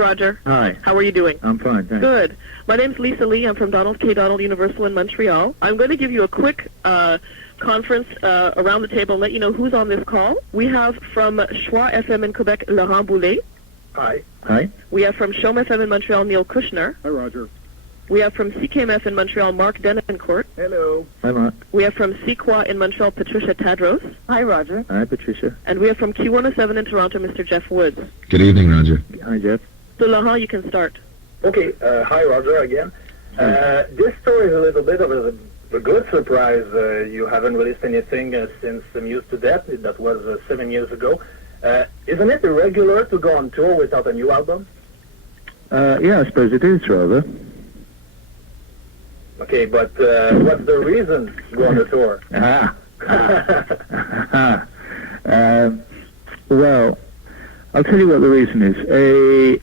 Roger. Hi. How are you doing? I'm fine, thanks. Good. My name's Lisa Lee. I'm from Donald K. Donald Universal in Montreal. I'm going to give you a quick conference around the table and let you know who's on this call. We have from Schwa FM in Quebec, Laurent Boulet. Hi. Hi. We have from Chaume FM in Montreal, Neil Kushner. Hi, Roger. We have from CKMF in Montreal, Mark Denoncourt. Hello. Hi, Mark. We have from CQA in Montreal, Patricia Tadros. Hi, Roger. Hi, Patricia. And we have from Q107 in Toronto, Mr. Jeff Woods. Good evening, Roger. Hi, Jeff. So, Laurent, you can start. Okay, hi Roger again. This story is a little bit of a good surprise. You haven't released anything since Amuse to Death. That was 7 years ago. Isn't it irregular to go on tour without a new album? Yeah, I suppose it is, rather. Okay, but what's the reason to go on the tour? Well, I'll tell you what the reason is.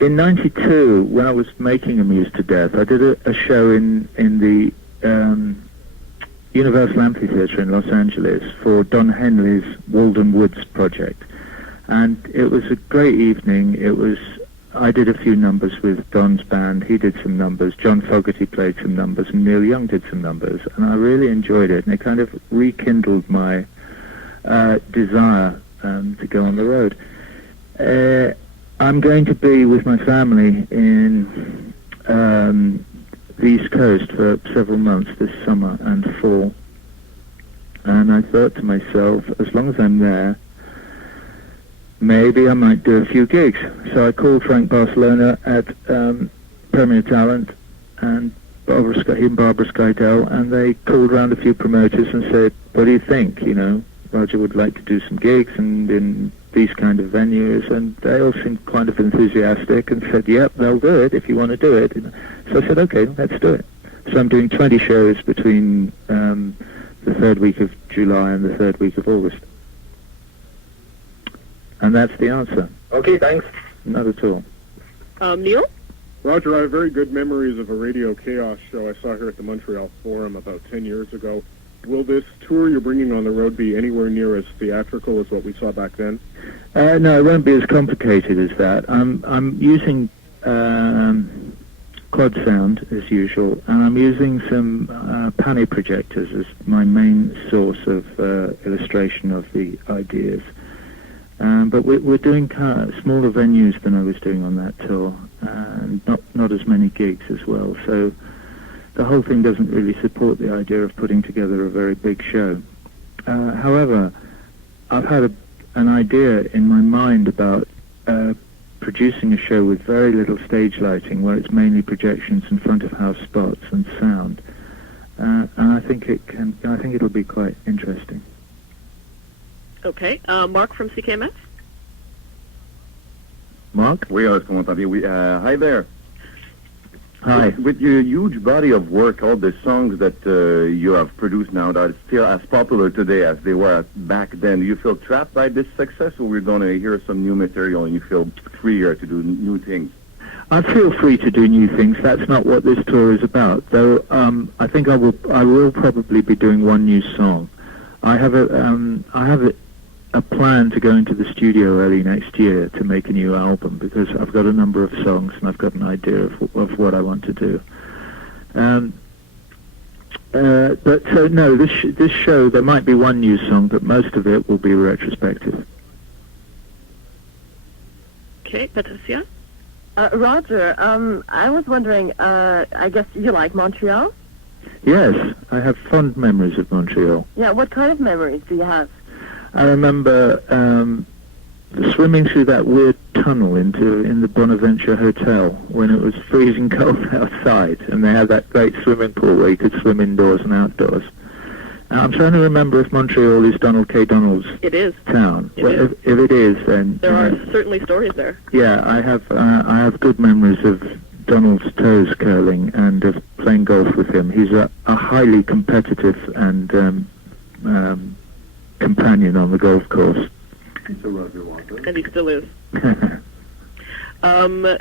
In '92, when I was making Amuse to Death, I did a show in the Universal Amphitheatre in Los Angeles for Don Henley's Walden Woods project. And it was a great evening. I did a few numbers with Don's band. He did some numbers. John Fogerty played some numbers, and Neil Young did some numbers. And I really enjoyed it, and it kind of rekindled my desire to go on the road. I'm going to be with my family in the East Coast for several months this summer and fall. And I thought to myself, as long as I'm there, maybe I might do a few gigs. So I called Frank Barcelona at Premier Talent and Barbara Skydell, and they called around a few promoters and said, what do you think? You know, Roger would like to do some gigs and in these kind of venues, and they all seemed kind of enthusiastic and said, yep, they'll do it if you want to do it. So I said, okay, let's do it. So I'm doing 20 shows between the third week of July and the third week of August. And that's the answer. Okay, thanks. Not at all. Neil? Roger, I have very good memories of a Radio Chaos show I saw here at the Montreal Forum about 10 years ago. Will this tour you're bringing on the road be anywhere near as theatrical as what we saw back then? No, it won't be as complicated as that. I'm using quad sound as usual, and I'm using some panny projectors as my main source of illustration of the ideas. But we're doing kind of smaller venues than I was doing on that tour, and not as many gigs as well. So the whole thing doesn't really support the idea of putting together a very big show. However, I've had an idea in my mind about producing a show with very little stage lighting, where it's mainly projections and front of house spots and sound, and I think it'll be quite interesting. Okay. Mark from CKMF? Mark? Hi there. Hi. With your huge body of work, all the songs that you have produced now that are still as popular today as they were back then, do you feel trapped by this success, or we're going to hear some new material and you feel freer to do new things? I feel free to do new things. That's not what this tour is about. Though I think I will probably be doing one new song. I have a plan to go into the studio early next year to make a new album, because I've got a number of songs and I've got an idea of what I want to do. But no, this show, there might be one new song, but most of it will be retrospective. Okay, Patricia? Roger, I was wondering, I guess you like Montreal? Yes, I have fond memories of Montreal. Yeah, what kind of memories do you have? I remember swimming through that weird tunnel in the Bonaventure Hotel when it was freezing cold outside, and they had that great swimming pool where you could swim indoors and outdoors. I'm trying to remember if Montreal is Donald K. Donald's town. If it is, then there are certainly stories there. Yeah, I have good memories of Donald's toes curling and of playing golf with him. He's a highly competitive and companion on the golf course. And he still is.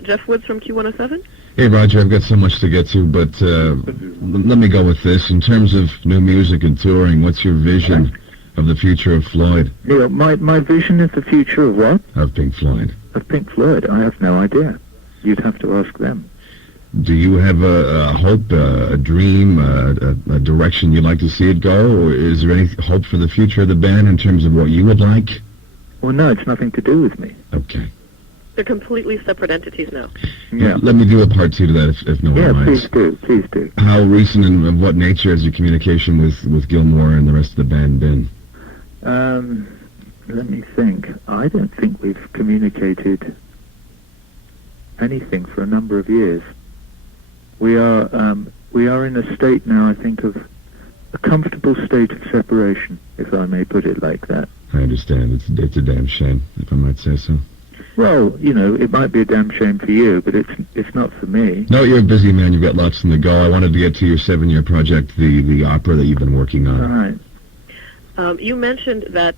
Jeff Woods from Q107? Hey, Roger, I've got so much to get to, but let me go with this. In terms of new music and touring, what's your vision of the future of Floyd? Neil, my vision of the future of what? Of Pink Floyd. Of Pink Floyd? I have no idea. You'd have to ask them. Do you have a hope, a dream, a direction you'd like to see it go? Or is there any hope for the future of the band in terms of what you would like? Well, no, it's nothing to do with me. Okay. They're completely separate entities now. Yeah. Let me do a part two to that, if no one minds. Please do. How recent and of what nature has your communication with Gilmore and the rest of the band been? Let me think. I don't think we've communicated anything for a number of years. We are in a state now, I think, of a comfortable state of separation, if I may put it like that. I understand. It's a damn shame, if I might say so. Well, you know, it might be a damn shame for you, but it's not for me. No, you're a busy man. You've got lots on the go. I wanted to get to your 7-year project, the opera that you've been working on. All right. You mentioned that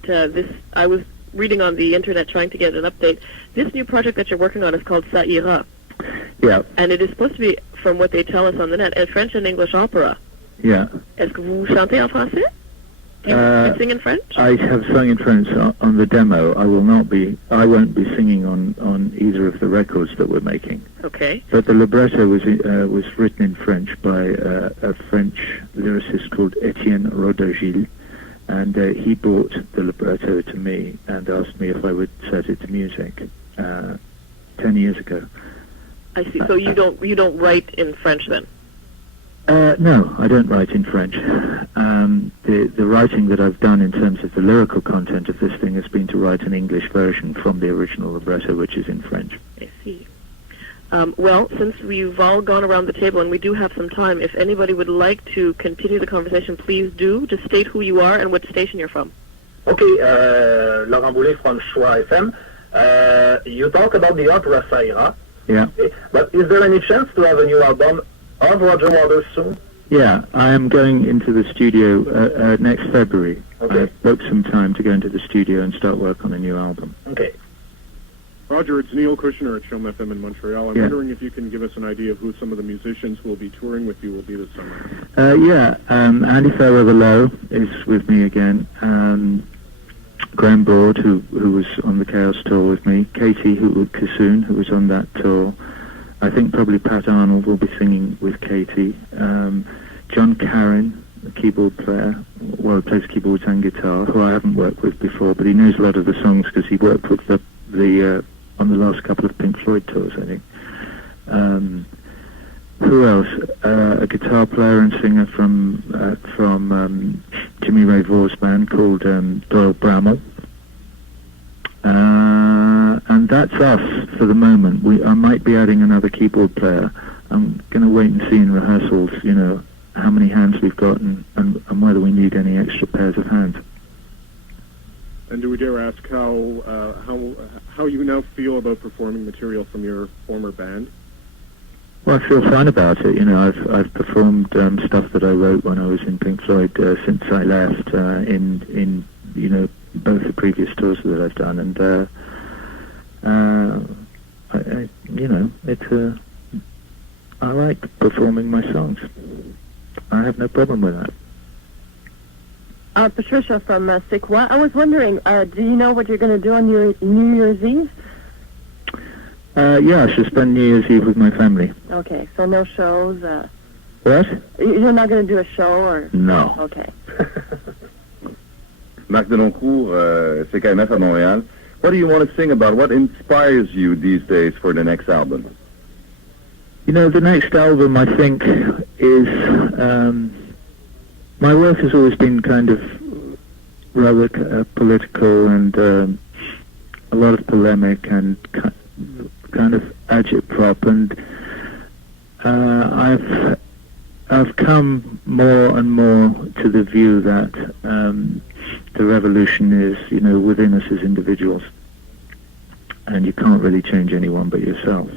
I was reading on the internet trying to get an update. This new project that you're working on is called Ça ira. Yeah. And it is supposed to be, from what they tell us on the net, a French and English opera. Yeah. Est-ce que vous chantez en français? Do you sing in French? I have sung in French on the demo. I won't be singing on either of the records that we're making. Okay. But the libretto was written in French by a French lyricist called Etienne Rodagil, and he brought the libretto to me and asked me if I would set it to music 10 years ago. I see. So you don't write in French then? No, I don't write in French. The writing that I've done in terms of the lyrical content of this thing has been to write an English version from the original libretto, which is in French. I see. Well, since we've all gone around the table and we do have some time, if anybody would like to continue the conversation, please do. Just state who you are and what station you're from. Okay, Laurent Boulet from Schwa FM. You talk about the opera Ça ira. Yeah. Okay. But is there any chance to have a new album of Roger Waters soon? Yeah, I am going into the studio next February. Okay. I've booked some time to go into the studio and start work on a new album. Okay. Roger, it's Neil Kushner at Chum FM in Montreal. I'm wondering if you can give us an idea of who some of the musicians who will be touring with you will be this summer. Andy Farrow is with me again. Graham Broad, who was on the Chaos tour with me. Katie Kassoon, who was on that tour. I think probably Pat Arnold will be singing with Katie. John Caron, the keyboard player, plays keyboards and guitar, who I haven't worked with before, but he knows a lot of the songs because he worked with the on the last couple of Pink Floyd tours, I think. Who else? A guitar player and singer from Jimmy Ray Vaugh's band called Doyle Bramall. And that's us for the moment. I might be adding another keyboard player. I'm going to wait and see in rehearsals, you know, how many hands we've got and whether we need any extra pairs of hands. And do we dare ask how you now feel about performing material from your former band? Well, I feel fine about it. You know, I've performed stuff that I wrote when I was in Pink Floyd since I left in you know, both the previous tours that I've done, and you know, I like performing my songs. I have no problem with that. Patricia from Sikwa. I was wondering, do you know what you're going to do on your New Year's Eve? Yeah, I should spend New Year's Eve with my family. Okay, so no shows? What? You're not going to do a show, or? No. Okay. Marc Deloncourt, CKMF at Montreal. What do you want to sing about? What inspires you these days for the next album? You know, the next album, I think, is... my work has always been kind of rather political and a lot of polemic and kind of agitprop, and I've come more and more to the view that the revolution is, you know, within us as individuals, and you can't really change anyone but yourself.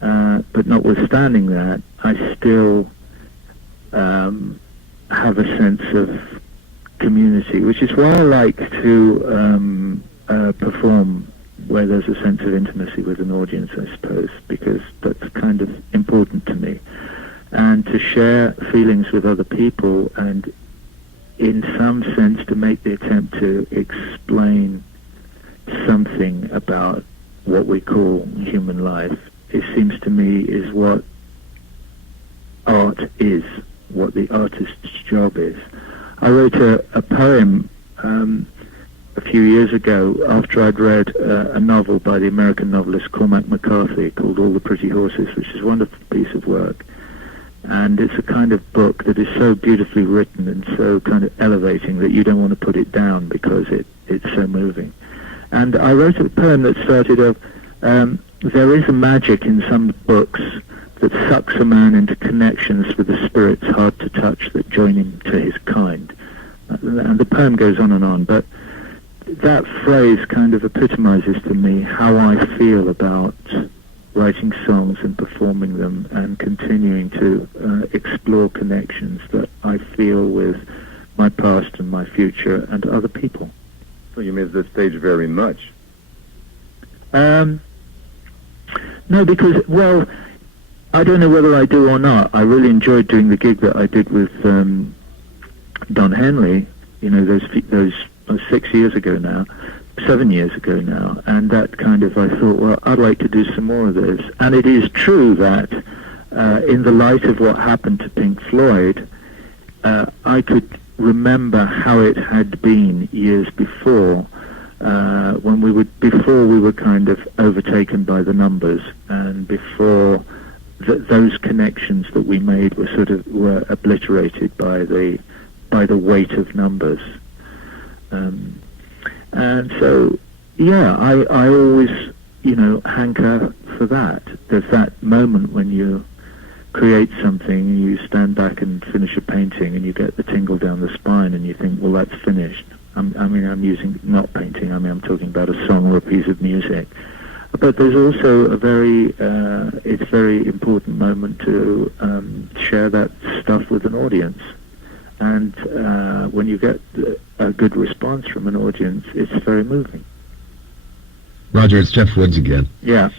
But notwithstanding that, I still have a sense of community, which is why I like to perform where there's a sense of intimacy with an audience, I suppose, because that's kind of important to me. And to share feelings with other people and in some sense, to make the attempt to explain something about what we call human life, it seems to me, is what art is, what the artist's job is. I wrote a poem a few years ago after I'd read a novel by the American novelist Cormac McCarthy called All the Pretty Horses, which is a wonderful piece of work. And it's a kind of book that is so beautifully written and so kind of elevating that you don't want to put it down because it's so moving. And I wrote a poem that started off, there is a magic in some books that sucks a man into connections with the spirits hard to touch that join him to his kind. And the poem goes on, but that phrase kind of epitomizes to me how I feel about writing songs and performing them and continuing to explore connections that I feel with my past and my future and other people. So you miss the stage very much? No, because, well, I don't know whether I do or not. I really enjoyed doing the gig that I did with Don Henley, those 6 years ago now, 7 years ago now, and that kind of, I thought, well, I'd like to do some more of this. And it is true that in the light of what happened to Pink Floyd, I could remember how it had been years before, before we were kind of overtaken by the numbers, and before those connections that we made were obliterated by the weight of numbers. And so, yeah, I always, hanker for that. There's that moment when you create something and you stand back and finish a painting and you get the tingle down the spine and you think, well, that's finished. I'm using, not painting, I'm talking about a song or a piece of music. But there's also it's a very important moment to share that stuff with an audience. And when you get a good response from an audience, it's very moving. Roger, it's Jeff Woods again. Yeah.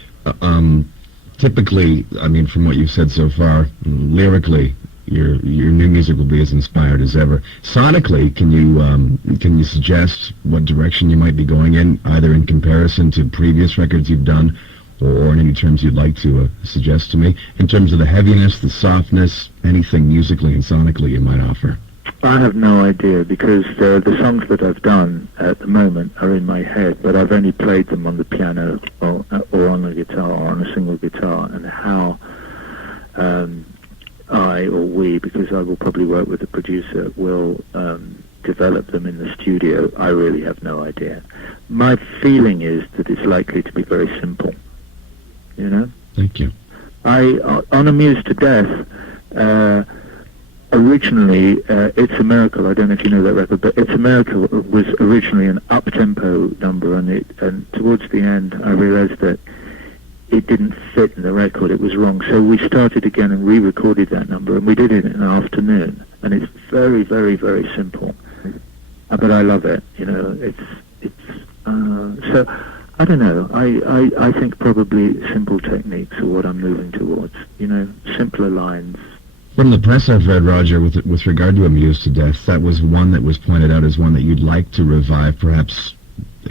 Typically, from what you've said so far, lyrically, your new music will be as inspired as ever. Sonically, can you suggest what direction you might be going in, either in comparison to previous records you've done, or in any terms you'd like to suggest to me, in terms of the heaviness, the softness, anything musically and sonically you might offer? I have no idea, because the songs that I've done at the moment are in my head, but I've only played them on the piano or on the guitar or on a single guitar, and how I or we, because I will probably work with the producer, will develop them in the studio, I really have no idea. My feeling is that it's likely to be very simple, Thank you. On Amuse to Death, originally, It's a Miracle, I don't know if you know that record, but It's a Miracle was originally an up-tempo number, and towards the end I realized that it didn't fit in the record, it was wrong. So we started again and re-recorded that number, and we did it in an afternoon, and it's very, very, very simple. But I love it, so, I don't know, I think probably simple techniques are what I'm moving towards, simpler lines. From the press I've read, Roger, with regard to Amuse to Death, that was one that was pointed out as one that you'd like to revive, perhaps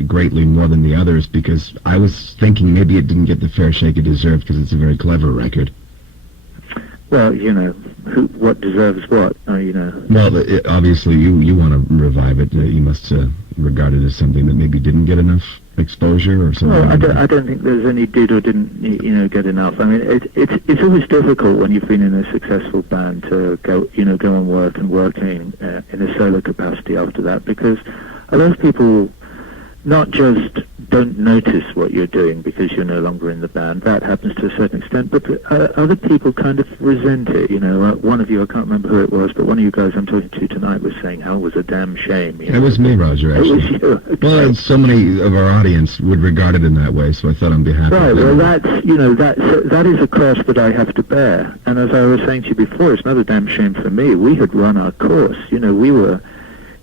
greatly more than the others, because I was thinking maybe it didn't get the fair shake it deserved because it's a very clever record. Well, what deserves what, Well, obviously you want to revive it. You must regard it as something that maybe didn't get enough exposure or something. Well, I don't think there's any did or didn't, get enough. It's always difficult when you've been in a successful band to go and working in a solo capacity after that, because a lot of people not just don't notice what you're doing because you're no longer in the band. That happens to a certain extent, but other people kind of resent it. One of you, I can't remember who it was, but one of you guys I'm talking to tonight was saying how it was a damn shame. It was me, Roger, actually. It was you. Okay. Well, so many of our audience would regard it in that way, so I thought on behalf right, of them. well, that is a cross that I have to bear. And as I was saying to you before, it's not a damn shame for me. We had run our course. We were...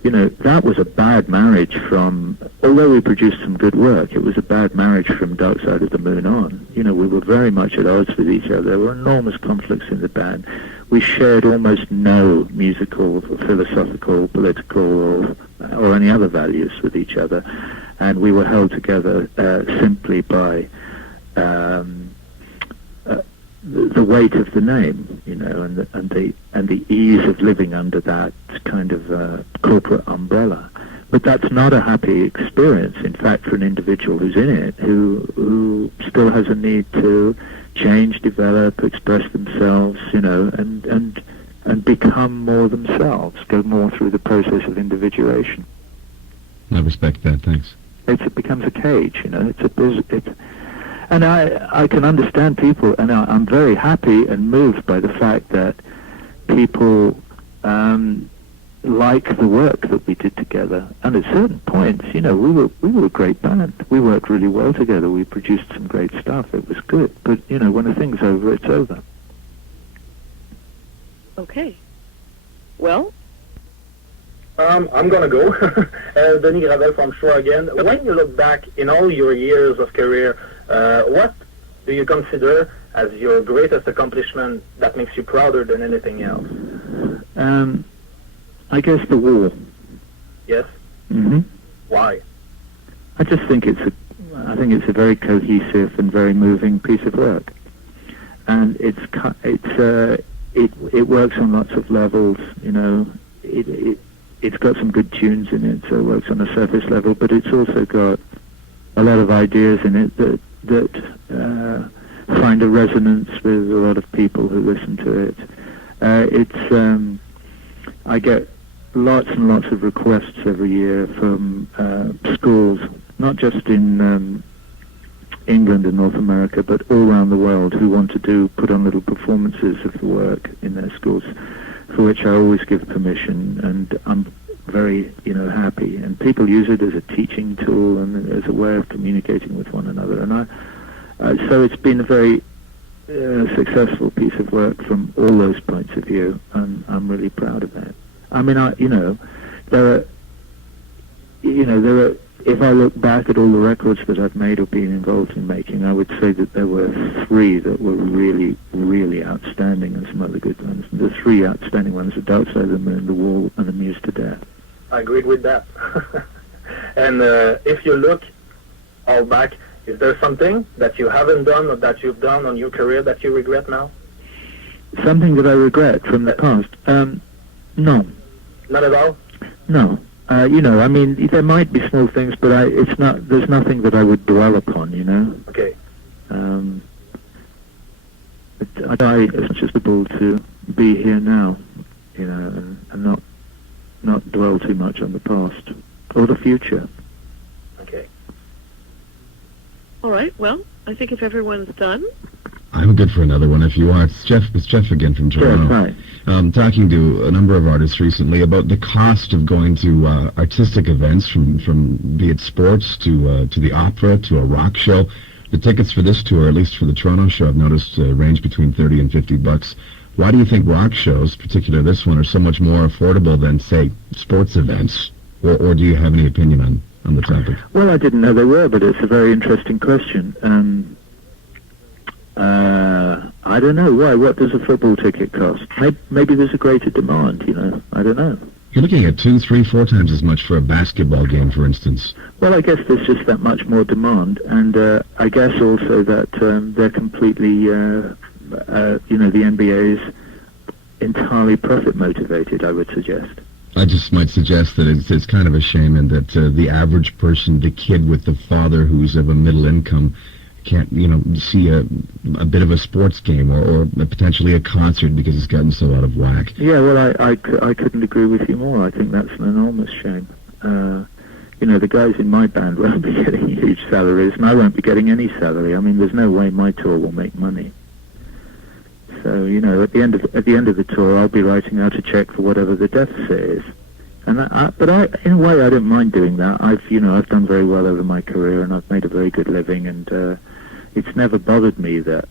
that was a bad marriage from, although we produced some good work, it was a bad marriage from Dark Side of the Moon on. We were very much at odds with each other. There were enormous conflicts in the band. we shared almost no musical, philosophical, political, or any other values with each other, and we were held together simply by the weight of the name, you know, and the ease of living under that kind of corporate umbrella. But that's not a happy experience, in fact, for an individual who's in it, who still has a need to change, develop, express themselves, you know, and become more themselves, go more through the process of individuation. I respect that, thanks. It becomes a cage, you know, and I can understand people, and I'm very happy and moved by the fact that people like the work that we did together. And at certain points, you know, we were a great band. We worked really well together. We produced some great stuff. It was good. But, you know, when a thing's over, it's over. Okay. Well? I'm going to go. Denis Gravel from Shore again. When you look back in all your years of career, what do you consider as your greatest accomplishment that makes you prouder than anything else? I guess the war. Yes? Mm-hmm. Why? I just think it's a very cohesive and very moving piece of work, and it works on lots of levels. You know, it's got some good tunes in it, so it works on a surface level, but it's also got a lot of ideas in it that find a resonance with a lot of people who listen to it. I get lots and lots of requests every year from schools, not just in England and North America, but all around the world, who want to put on little performances of the work in their schools, for which I always give permission, and I'm very, you know, happy. And people use it as a teaching tool and as a way of communicating with one another. And so it's been a very successful piece of work from all those points of view, and I'm really proud of that. I mean, there are, if I look back at all the records that I've made or been involved in making, I would say that there were 3 that were really, really outstanding, and some other good ones. And the 3 outstanding ones are Dark Side of the Moon, The Wall, and Amuse to Death. I agreed with that. And if you look all back, is there something that you haven't done or that you've done on your career that you regret now? Something that I regret from the past? No. Not at all? No. You know, I mean, there might be small things, but there's nothing that I would dwell upon, you know? Okay. I as much as able to be here now, you know, and not dwell too much on the past or the future. Okay. All right, well, I think if everyone's done... I'm good for another one if you are. It's Jeff again from Toronto. Yes, hi. Talking to a number of artists recently about the cost of going to artistic events, from be it sports to the opera to a rock show. The tickets for this tour, at least for the Toronto show, I've noticed range between $30 and $50. Why do you think rock shows, particularly this one, are so much more affordable than, say, sports events? Or do you have any opinion on the topic? Well, I didn't know they were, but it's a very interesting question. I don't know. Why? What does a football ticket cost? Maybe there's a greater demand, you know. I don't know. You're looking at 2, 3, 4 times as much for a basketball game, for instance. Well, I guess there's just that much more demand, and I guess also that they're completely, you know, the NBA is entirely profit motivated, I would suggest. I just might suggest that it's kind of a shame, and that the average person, the kid with the father who's of a middle income, can't, you know, see a bit of a sports game or potentially a concert because it's gotten so out of whack. Yeah, well, I couldn't agree with you more. I think that's an enormous shame. You know, the guys in my band won't be getting huge salaries, and I won't be getting any salary. I mean, there's no way my tour will make money. So, you know, at the end of the tour, I'll be writing out a check for whatever the deficit is. And in a way, I don't mind doing that. I've done very well over my career, and I've made a very good living, and it's never bothered me that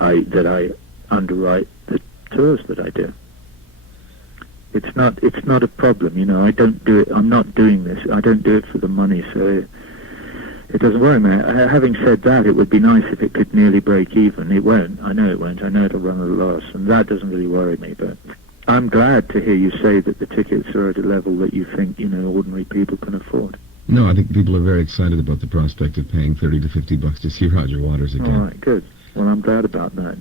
I underwrite the tours that I do. It's not a problem, you know. I don't do it. I'm not doing this. I don't do it for the money. So, it doesn't worry me. Having said that, it would be nice if it could nearly break even. It won't. I know it won't. I know it'll run at a loss, and that doesn't really worry me. But I'm glad to hear you say that the tickets are at a level that you think, ordinary people can afford. No, I think people are very excited about the prospect of paying $30 to $50 to see Roger Waters again. All right, good. Well, I'm glad about that,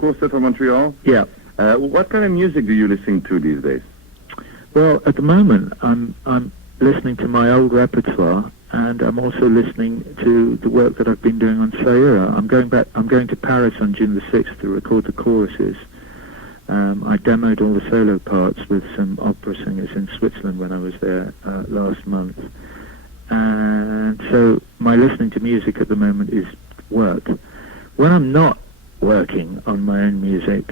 Costa from Montreal. Yeah. What kind of music do you listen to these days? Well, at the moment, I'm listening to my old repertoire, and I'm also listening to the work that I've been doing on Sayura. I'm going to Paris on June the 6th to record the choruses. I demoed all the solo parts with some opera singers in Switzerland when I was there last month. And so my listening to music at the moment is work. When I'm not working on my own music,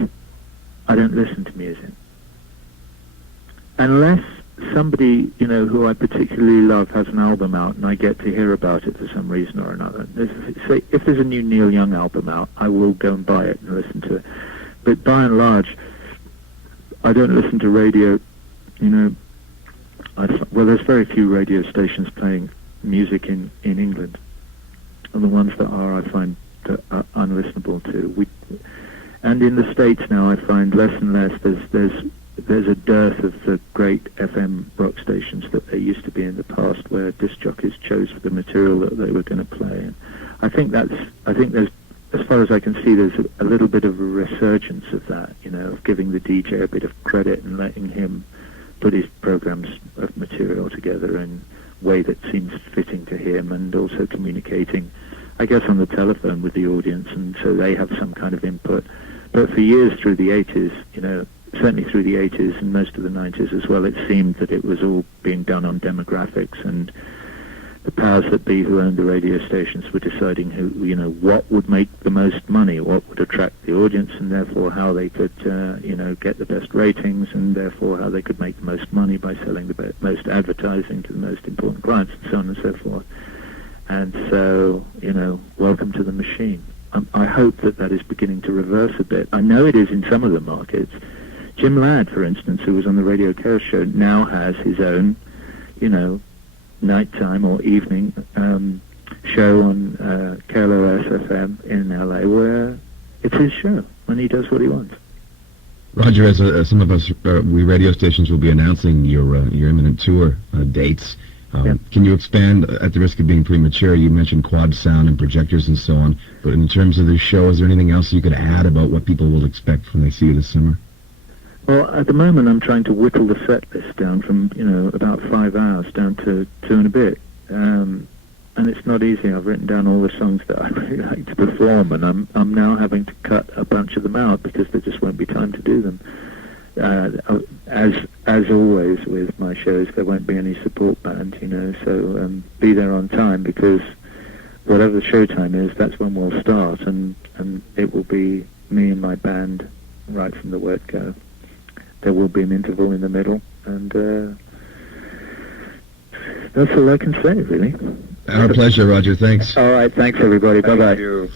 I don't listen to music. Unless somebody, who I particularly love has an album out and I get to hear about it for some reason or another. Say, if there's a new Neil Young album out, I will go and buy it and listen to it. But by and large, I don't listen to radio, well, there's very few radio stations playing music in England. And the ones that are, I find unlistenable to. And in the States now, I find less and less there's a dearth of the great FM rock stations that there used to be in the past, where disc jockeys chose the material that they were going to play. And I think there's, as far as I can see, there's a little bit of a resurgence of that, of giving the DJ a bit of credit and letting him put his programs of material together in a way that seems fitting to him, and also communicating, I guess, on the telephone with the audience, and so they have some kind of input. But for years through the 80s, certainly through the 80s and most of the 90s as well, it seemed that it was all being done on demographics, and the powers that be who owned the radio stations were deciding what would make the most money, what would attract the audience, and therefore how they could, get the best ratings, and therefore how they could make the most money by selling the most advertising to the most important clients, and so on and so forth. And so, welcome to the machine. I hope that is beginning to reverse a bit. I know it is in some of the markets. Jim Ladd, for instance, who was on the Radio Chaos show, now has his own, nighttime or evening show on KLOS-FM in LA, where it's his show, and he does what he wants. Roger, as some of us, we radio stations will be announcing your imminent tour dates. Can you expand, at the risk of being premature? You mentioned quad sound and projectors and so on, but in terms of the show, is there anything else you could add about what people will expect when they see you this summer? Well, at the moment, I'm trying to whittle the set list down from, about 5 hours down to 2 and a bit. And it's not easy. I've written down all the songs that I really like to perform, and I'm now having to cut a bunch of them out because there just won't be time to do them. As always with my shows, there won't be any support band, so be there on time, because whatever the show time is, that's when we'll start, and it will be me and my band right from the word go. There will be an interval in the middle, and that's all I can say, really. Our pleasure, Roger. Thanks. All right, thanks, everybody. Bye-bye. Thank you.